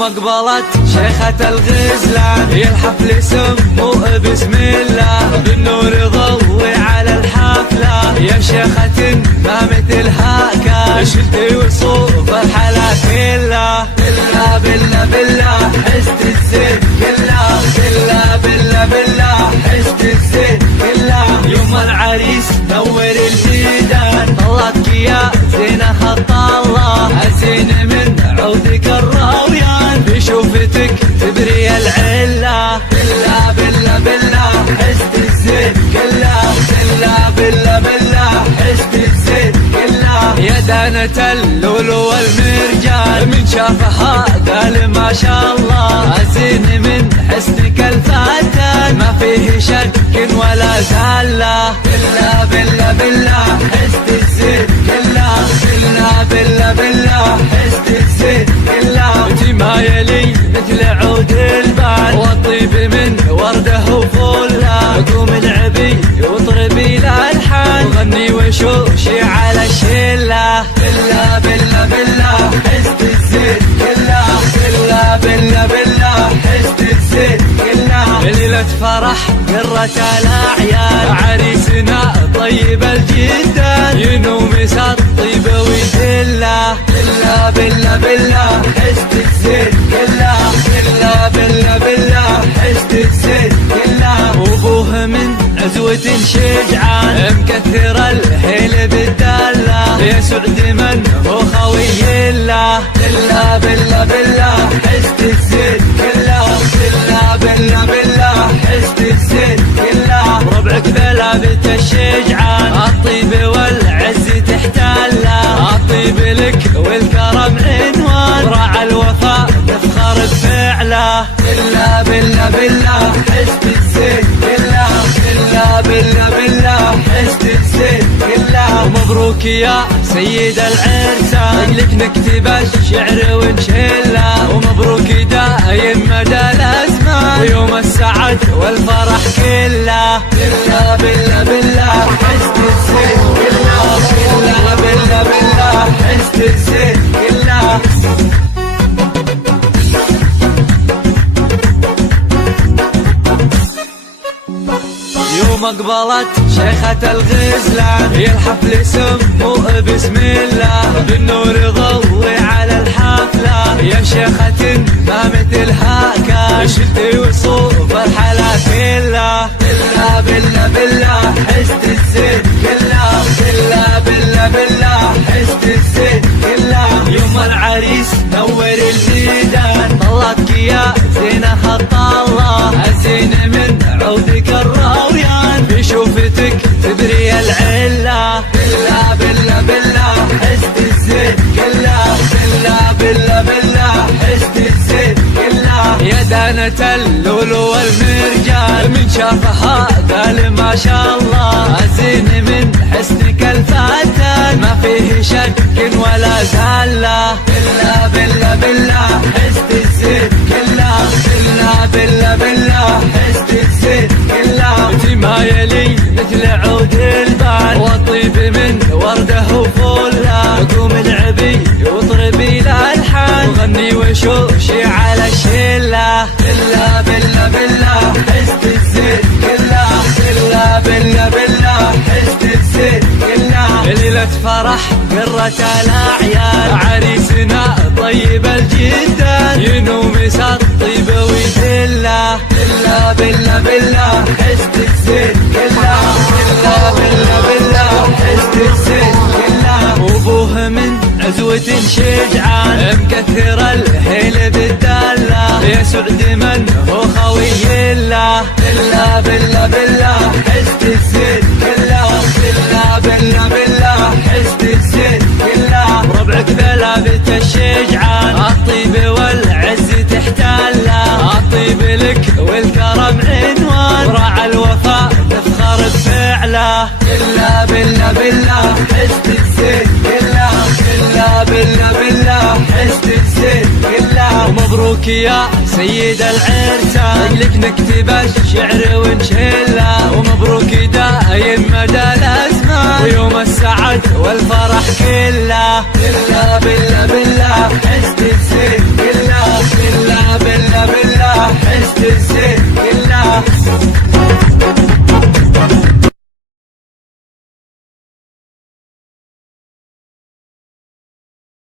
يوم اقبلت شيخة الغزلان الحفل سموه بسم الله بالنور ضوي على الحفلة يا شيخة ما مثلها كان شلتي وصوف الحلا كلها بالله بالله بالله حست الزين كلها بالله بالله بالله حست الزين كلها يوم العريس نور الجيدان طلعتك يا زينة خط الله الزين من عودك الراويان بشوفتك تبري العلة بالله بالله بالله حست الزين كلها بالله بالله بالله حست الزين كلها يا دانة اللولو والمرجان من شافها قال ما شاء الله الزين من حسنك الفتان ما فيه شك ولا زالة بالله بالله بالله حست الزين كلها بالله بالله بالله حست الزين كلها انت ما يلي مثل عود البان والطيب من ورده وفله قوم العبي واطربي الالحان وغني وشوشي على الشله بالله بالله بالله حست الزين كلها بالله بالله بالله حست الزين كلها ليلة فرح قرة الاعياد عريسنا طيب الجدان ينوم يسر طيب ويدله بالله بالله بالله حست الزين كلها بالله بالله بالله حست الزين كلها وابوه من عزوة شجعان مكثر الهيل بالدله يا سعد من هو خوي الله بالله بالله بالله حست الزين كلها بالله بالله بالله حست الزين كلها ربعك ثلابت الشجعان الطيب والعز تحتله الطيب لك والكرم عنوان وراعى الوفاء تفخر بفعله بالله بالله بالله حست الزين كلها بالله بالله بالله حست الزين كلها ومبروك يا سيد العرسان لك نكتب الشعر ونشله ومبروك دايم مدى الازمان ويوم السعد والفرح كله بالله بالله بالله حست الزين كلها بالله بالله بالله حست الزين كلها يوم اقبلت شيخة الغزلان الحفل سموه بسم الله بالنور ضوي على الحفلة يا شيخة ما مثلها كان شلتي وصوف الحلا كلها بالله بالله بالله حست الزين كلها بالله بالله بالله حست الزين كلها يوم العريس نور الجيدان طلعتك يا زينة خط الله الزين من عودك الراويان بشوفتك تبري العلة بالله بالله بالله حست الزين كلها بالله بالله بالله حست الزين كلها يا دانة اللولو والمرجان من شافها قال ما شاء الله الزين من حسنك الفتان ما فيه شك ولا زالة بالله بالله بالله حست الزين كلها بالله بالله بالله حست الزين كلها انت ما يلي مثل عود البان والطيب من ورده وفله قوم العبي واطربي الالحان وغني وشوشي على الشله بالله بالله بالله حست الزين كلها بالله بالله بالله حست الزين كلها ليلة فرح قرة الاعياد عريسنا طيب الجدان ينوم يسر طيب ويدله بالله بالله بالله حست الزين كلها بالله بالله بالله حست الزين كلها وابوه من عزوة شجعان مكثر الهيل بالدله يا سعد من هو خوي الله بالله بالله بالله حست الزين كلها بالله بالله بالله حست الزين كلها ربعك ثلابت الشجعان الطيب والعز تحتله الطيب لك والكرم عنوان وراعى الوفاء تفخر بفعله بالله بالله بالله حست الزين كلها بالله بالله بالله حست الزين كلها ومبروك يا سيد العرسان لك نكتب الشعر ونشله ومبروك دايم مدى الازمان ويوم السعد والفرح كله بالله بالله بالله حست الزين